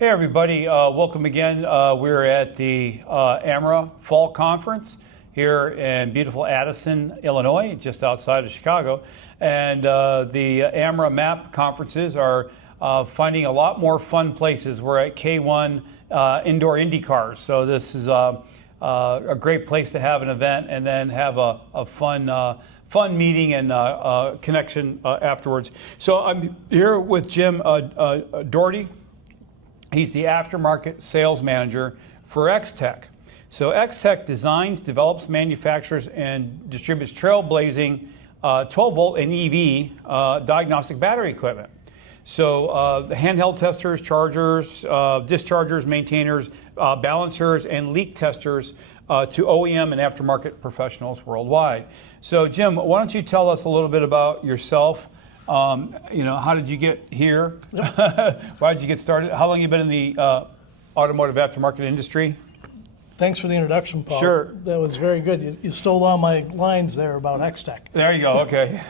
Hey everybody, welcome again. We're at the AMRA Fall Conference here in beautiful Addison, Illinois, just outside of Chicago. And the AMRA MAP conferences are finding a lot more fun places. We're at K1 Indoor Indy Cars, so this is a great place to have an event and then have a fun meeting and connection afterwards. So I'm here with Jim Doherty. He's the aftermarket sales manager for E-XTEQ. So E-XTEQ designs, develops, manufactures, and distributes trailblazing 12-volt and EV diagnostic battery equipment. So the handheld testers, chargers, dischargers, maintainers, balancers, and leak testers to OEM and aftermarket professionals worldwide. So Jim, why don't you tell us a little bit about yourself? How did you get here? Why did you get started? How long have you been in the automotive aftermarket industry? Thanks for the introduction, Paul. Sure. That was very good. You stole all my lines there about E-XTEQ. There you go, okay.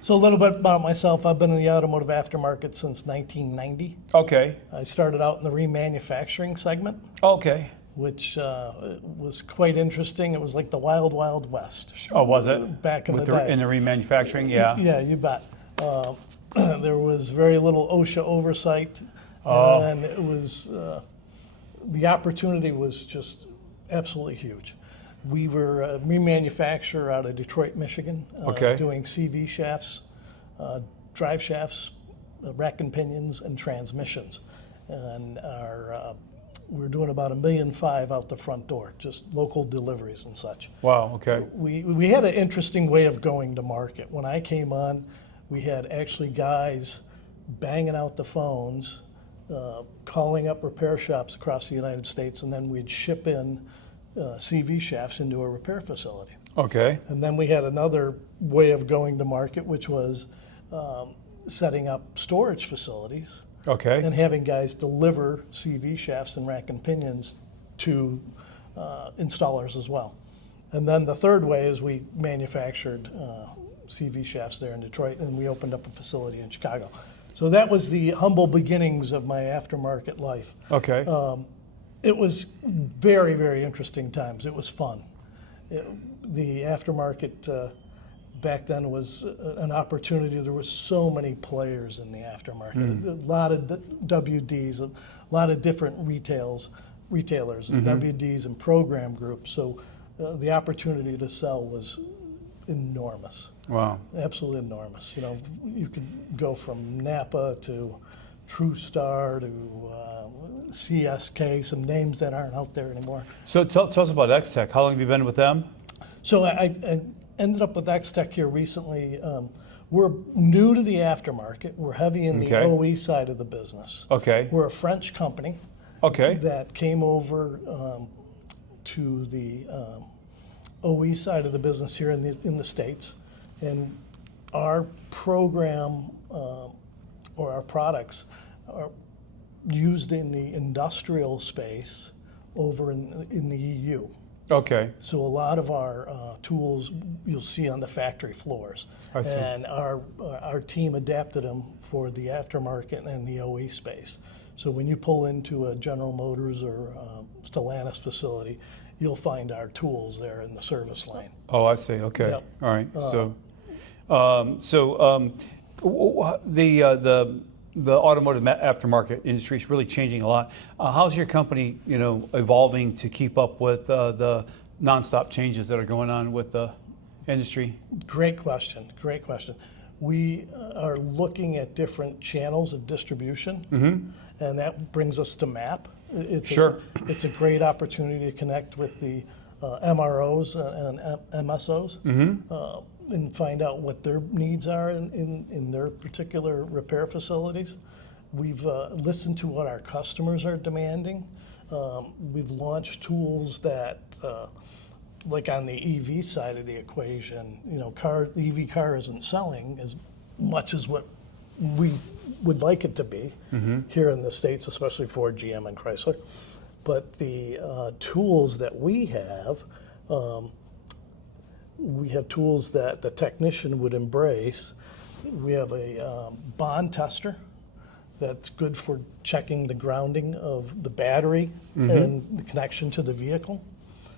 So a little bit about myself. I've been in the automotive aftermarket since 1990. Okay. I started out in the remanufacturing segment. Okay. Which was quite interesting. It was like the wild, wild west. Oh, was it? Back in the day. In the remanufacturing, yeah. Yeah, you bet. There was very little OSHA oversight, and it was the opportunity was just absolutely huge. We were a remanufacturer out of Detroit, Michigan, doing CV shafts, drive shafts, rack and pinions, and transmissions, and we're doing about $1.5 million out the front door, just local deliveries and such. Wow, okay. We had an interesting way of going to market. When I came on, we had actually guys banging out the phones, calling up repair shops across the United States, and then we'd ship in CV shafts into a repair facility. Okay. And then we had another way of going to market, which was setting up storage facilities. Okay. And having guys deliver CV shafts and rack and pinions to installers as well. And then the third way is we manufactured CV shafts there in Detroit, and we opened up a facility in Chicago. So that was the humble beginnings of my aftermarket life. Okay. It was very, very interesting times. It was fun. The aftermarket back then was an opportunity. There were so many players in the aftermarket. A lot of WDs, a lot of different retailers, and WDs and program groups. So the opportunity to sell was enormous. Wow. Absolutely enormous. You know, you could go from Napa to TrueStar to CSK, some names that aren't out there anymore. So tell us about E-XTEQ. How long have you been with them? So I ended up with E-XTEQ here recently. We're new to the aftermarket. We're heavy in the OE side of the business. Okay. We're a French company. Okay. That came over to the OE side of the business here in the States, and our program or our products are used in the industrial space over in the EU. Okay. So a lot of our tools you'll see on the factory floors. I see. And our team adapted them for the aftermarket and the OE space. So when you pull into a General Motors or Stellantis facility, you'll find our tools there in the service line. Oh, I see. Okay. Yep. All right. The automotive aftermarket industry is really changing a lot. How's your company, evolving to keep up with the nonstop changes that are going on with the industry? Great question. Great question. We are looking at different channels of distribution, and that brings us to MAP. It's a great opportunity to connect with the MROs and MSOs. And find out what their needs are in their particular repair facilities. We've listened to what our customers are demanding. We've launched tools that, like on the EV side of the equation, EV car isn't selling as much as what we would like it to be here in the States, especially Ford, GM, and Chrysler. But the tools that we have tools that the technician would embrace. We have a bond tester that's good for checking the grounding of the battery and the connection to the vehicle.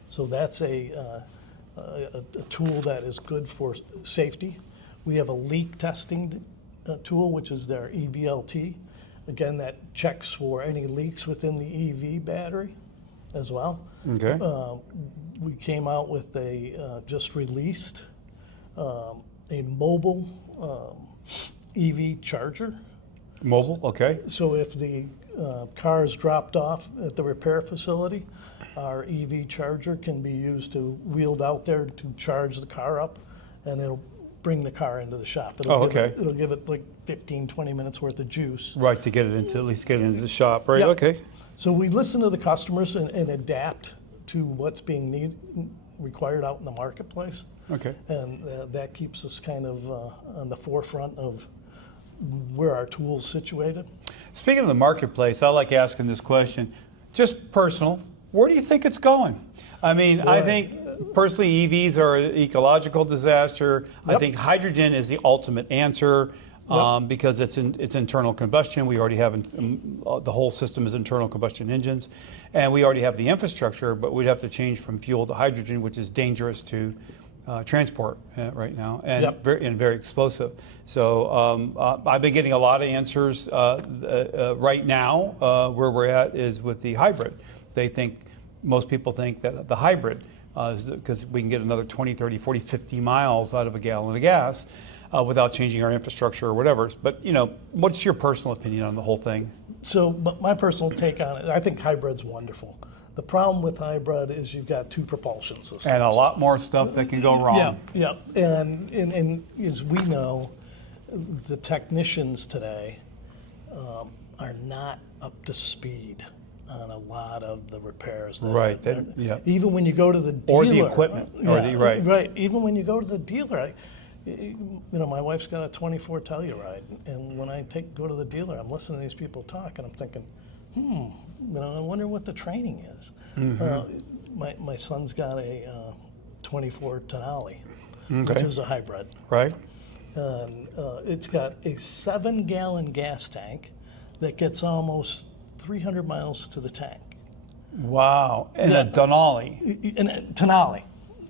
So that's a tool that is good for safety. We have a leak testing tool, which is their EVLT. Again, that checks for any leaks within the EV battery as well. Okay. We came out with just released a mobile EV charger. Mobile, okay. So if the car is dropped off at the repair facility, our EV charger can be used to wheeled out there to charge the car up, and it'll bring the car into the shop. It'll give it like 15, 20 minutes worth of juice. Right, to get it into, at least get it into the shop, right? Yep. Okay. So we listen to the customers and adapt to what's being required out in the marketplace. Okay. And that keeps us kind of on the forefront of where our tool's situated. Speaking of the marketplace, I like asking this question, just personal, where do you think it's going? I mean, I think personally EVs are an ecological disaster. Yep. I think hydrogen is the ultimate answer. Because it's internal combustion. We already have the whole system is internal combustion engines, and we already have the infrastructure, but we'd have to change from fuel to hydrogen, which is dangerous to transport right now, and very explosive. So I've been getting a lot of answers right now. Where we're at is with the hybrid. Most people think that the hybrid, because we can get another 20, 30, 40, 50 miles out of a gallon of gas. Without changing our infrastructure or whatever. But, what's your personal opinion on the whole thing? So my personal take on it, I think hybrid's wonderful. The problem with hybrid is you've got two propulsion systems. And a lot more stuff that can go wrong. Yeah. And as we know, the technicians today are not up to speed on a lot of the repairs. Right. Even when you go to the dealer. Or the equipment. Right. Even when you go to the dealer, my wife's got a 24 Telluride, and when I go to the dealer, I'm listening to these people talk, and I'm thinking, I wonder what the training is. Mm-hmm. My son's got a 24 Denali, which is a hybrid. Right. It's got a 7-gallon gas tank that gets almost 300 miles to the tank. Wow. And a Denali. And a Denali.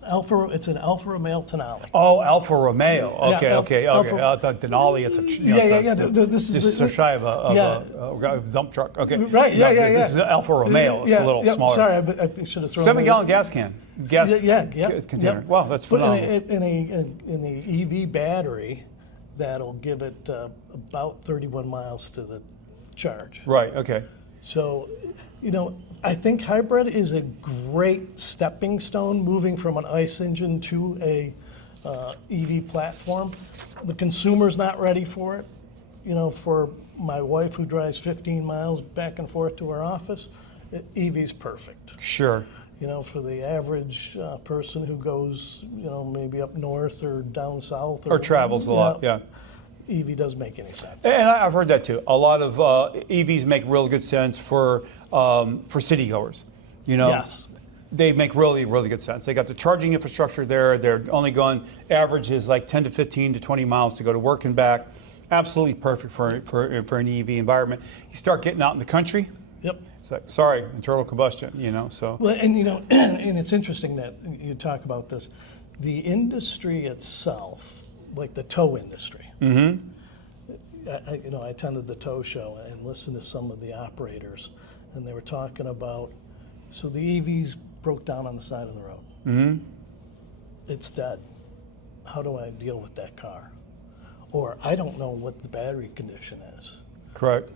It's an Alfa Romeo Denali. Oh, Alfa Romeo. Okay. I thought Denali. It's a This is just so shy of a dump truck. Okay. Right. This is an Alfa Romeo. It's a little smaller. Sorry, I should have thrown 7-gallon gas can. Container. Wow, that's phenomenal. In the EV battery, that'll give it about 31 miles to the charge. Right. Okay. So, I think hybrid is a great stepping stone moving from an ICE engine to a EV platform. The consumer's not ready for it. For my wife who drives 15 miles back and forth to her office, EV's perfect. Sure. For the average person who goes, maybe up north or down south. Or travels a lot, EV doesn't make any sense. And I've heard that too. A lot of EVs make real good sense for city goers. Yes. They make really, really good sense. They got the charging infrastructure there. They're only going, average is like 10 to 15 to 20 miles to go to work and back. Absolutely perfect for an EV environment. You start getting out in the country. Yep. It's like, sorry, internal combustion, so. Well, and and it's interesting that you talk about this. The industry itself, like the tow industry. Mm-hmm. I attended the tow show and listened to some of the operators, and they were talking about, so the EVs broke down on the side of the road. Mm-hmm. It's dead. How do I deal with that car? Or I don't know what the battery condition is. Correct.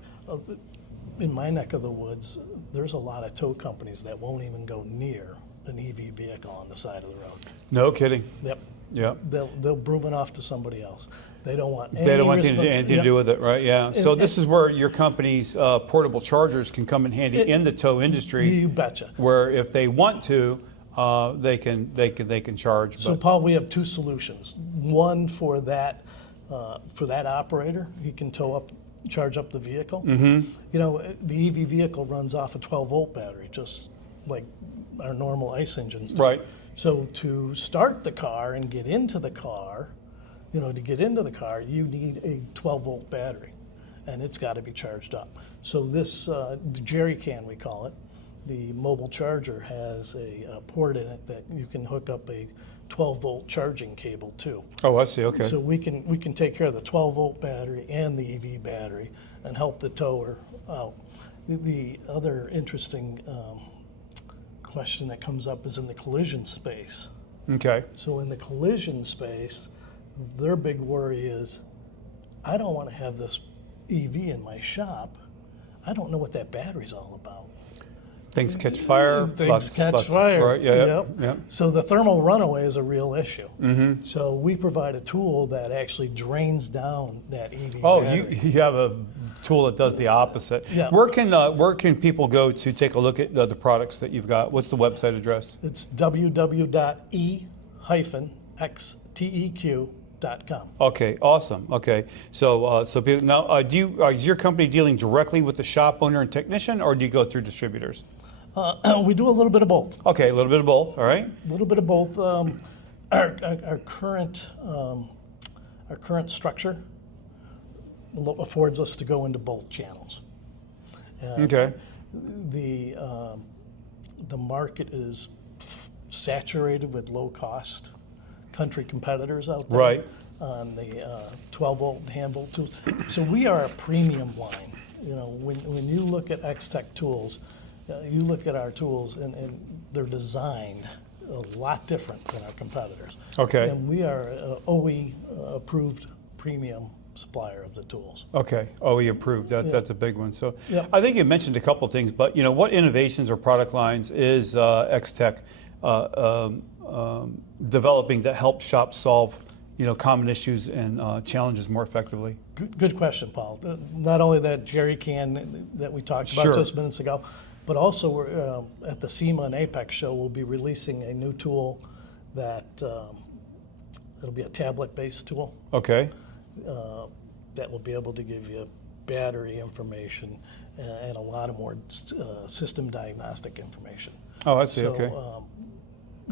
In my neck of the woods, there's a lot of tow companies that won't even go near an EV vehicle on the side of the road. No kidding. Yep. Yep. They'll broom it off to somebody else. They don't want anything to do with it, right? Yeah. So this is where your company's portable chargers can come in handy in the tow industry. You betcha. Where if they want to, they can charge. So Paul, we have two solutions. One for that operator, he can charge up the vehicle. Mm-hmm. The EV vehicle runs off a 12-volt battery, just like our normal ICE engines do. Right. So to start the car and get into the car, you need a 12-volt battery. and it's got to be charged up. So this the jerry can, we call it, the mobile charger has a port in it that you can hook up a 12-volt charging cable to. Oh, I see. Okay. So we can take care of the 12-volt battery and the EV battery and help the tower out. The other interesting question that comes up is in the collision space. Okay. So in the collision space, their big worry is, I don't want to have this EV in my shop. I don't know what that battery's all about. Things catch fire. Things catch fire. Right. Yeah. Yep. Yeah. So the thermal runaway is a real issue. Mm-hmm. So we provide a tool that actually drains down that EV battery. You have a tool that does the opposite. Yeah. Where can people go to take a look at the products that you've got? What's the website address? It's www.E-XTEQ.com. Okay, awesome. Okay, so people, now is your company dealing directly with the shop owner and technician, or do you go through distributors? We do a little bit of both. Okay, a little bit of both. All right. A little bit of both. Our current structure affords us to go into both channels. Okay. The market is saturated with low cost country competitors out there. Right. On the 12-volt handle tools. So we are a premium line. You know, when you look at E-XTEQ tools, you look at our tools and they're designed a lot different than our competitors. Okay. And we are an OE approved premium supplier of the tools. Okay. OE approved. That's a big one. So Yeah. I think you mentioned a couple things, but what innovations or product lines is E-XTEQ developing that help shops solve common issues and challenges more effectively? Good question, Paul. Not only that jerry can that we talked about Sure. just minutes ago, but also we're, at the SEMA and APEX show, we'll be releasing a new tool that it'll be a tablet-based tool Okay. that will be able to give you battery information and a lot of more system diagnostic information. Oh, I see. So, Okay.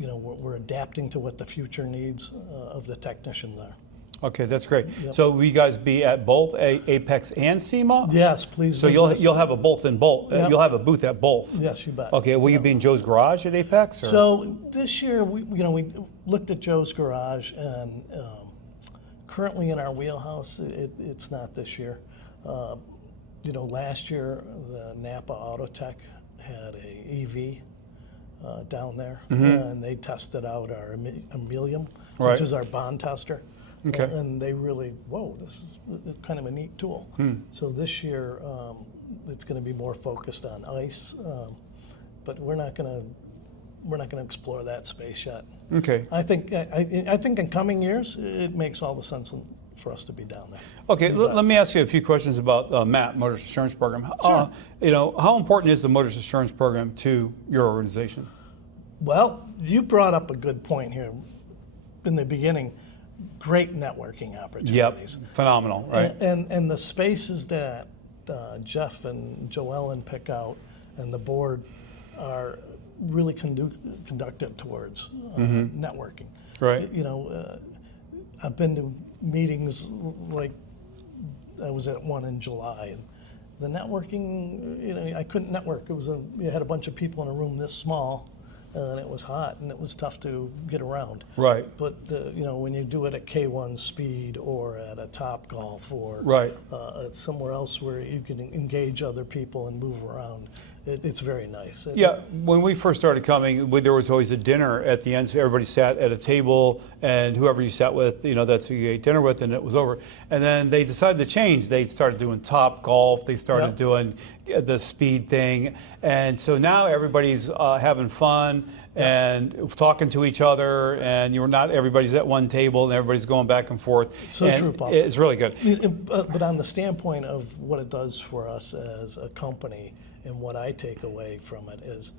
We're adapting to what the future needs of the technicians are. Okay, that's great. Yep. So will you guys be at both APEX and SEMA? Yes, please. So visit us. you'll have a both in both. Yep. You'll have a booth at both. Yes, you bet. Okay. Will you be in Joe's Garage at APEX? Or? So this year, we looked at Joe's Garage, and currently in our wheelhouse, it's not this year. Last year, the Napa Autotech had a EV down there, and they tested out our Emilium, Right. which is our bond tester. Okay. And they really, this is kind of a neat tool. So this year, it's going to be more focused on ICE, but we're not going to explore that space yet. Okay. I think in coming years, it makes all the sense for us to be down there. Okay. Let me ask you a few questions about MAP, Motorist Assurance Program. Sure. How important is the Motorist Assurance Program to your organization? Well, you brought up a good point here in the beginning. Great networking opportunities. Yep. Phenomenal, right? And the spaces that Jeff and Joellen pick out and the board are really conductive towards networking. Right. I've been to meetings like I was at one in July, and the networking, I couldn't network. You had a bunch of people in a room this small, and it was hot, and it was tough to get around. Right. But when you do it at K1 Speed or at a Top Golf or Right. At somewhere else where you can engage other people and move around, it's very nice. Yeah, when we first started coming, there was always a dinner at the end, so everybody sat at a table, and whoever you sat with, that's who you ate dinner with, and it was over. And then they decided to change. They started doing Top Golf. They started doing the speed thing, and so now everybody's having fun and talking to each other, and not everybody's at one table, and everybody's going back and forth. So true, Paul. It's really good. But on the standpoint of what it does for us as a company, and what I take away from it is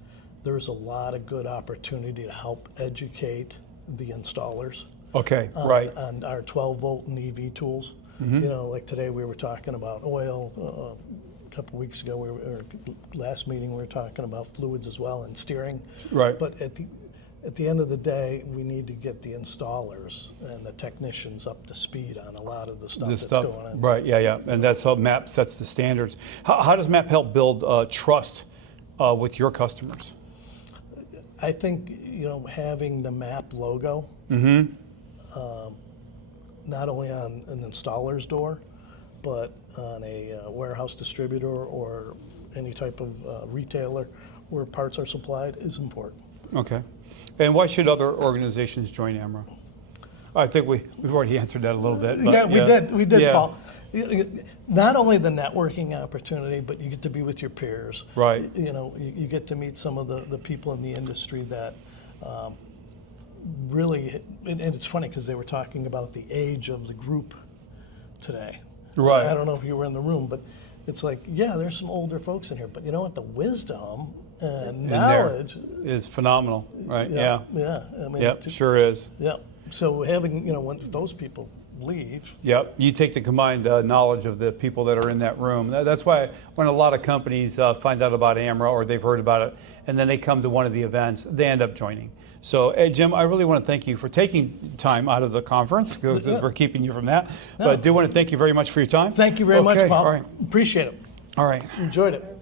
there's a lot of good opportunity to help educate the installers. Okay, right. On our 12-volt and EV tools. Like today we were talking about oil. A couple of weeks ago, last meeting, we were talking about fluids as well and steering. Right. But at the end of the day, we need to get the installers and the technicians up to speed on a lot of the stuff that's going on. Right, yeah. And that's how MAP sets the standards. How does MAP help build trust with your customers? I think, having the MAP logo, not only on an installer's door, but on a warehouse distributor or any type of retailer where parts are supplied is important. Okay. And why should other organizations join AMRA? I think we've already answered that a little bit. But Yeah, we did, Yeah. Paul. Not only the networking opportunity, but you get to be with your peers. Right. You get to meet some of the people in the industry that really, and it's funny because they were talking about the age of the group today. Right. I don't know if you were in the room, but it's like, yeah, there's some older folks in here, but you know what? The wisdom and knowledge is phenomenal, right? Yeah. Yeah. I mean, Yep, sure is. Yeah. So having, when those people leave. Yep, you take the combined knowledge of the people that are in that room. That's why when a lot of companies find out about AMRA or they've heard about it, and then they come to one of the events, they end up joining. So, Jim, I really want to thank you for taking time out of the conference, because we're keeping you from that. But I do want to thank you very much for your time. Thank you very much, Paul. All right. Appreciate it. All right. Enjoyed it.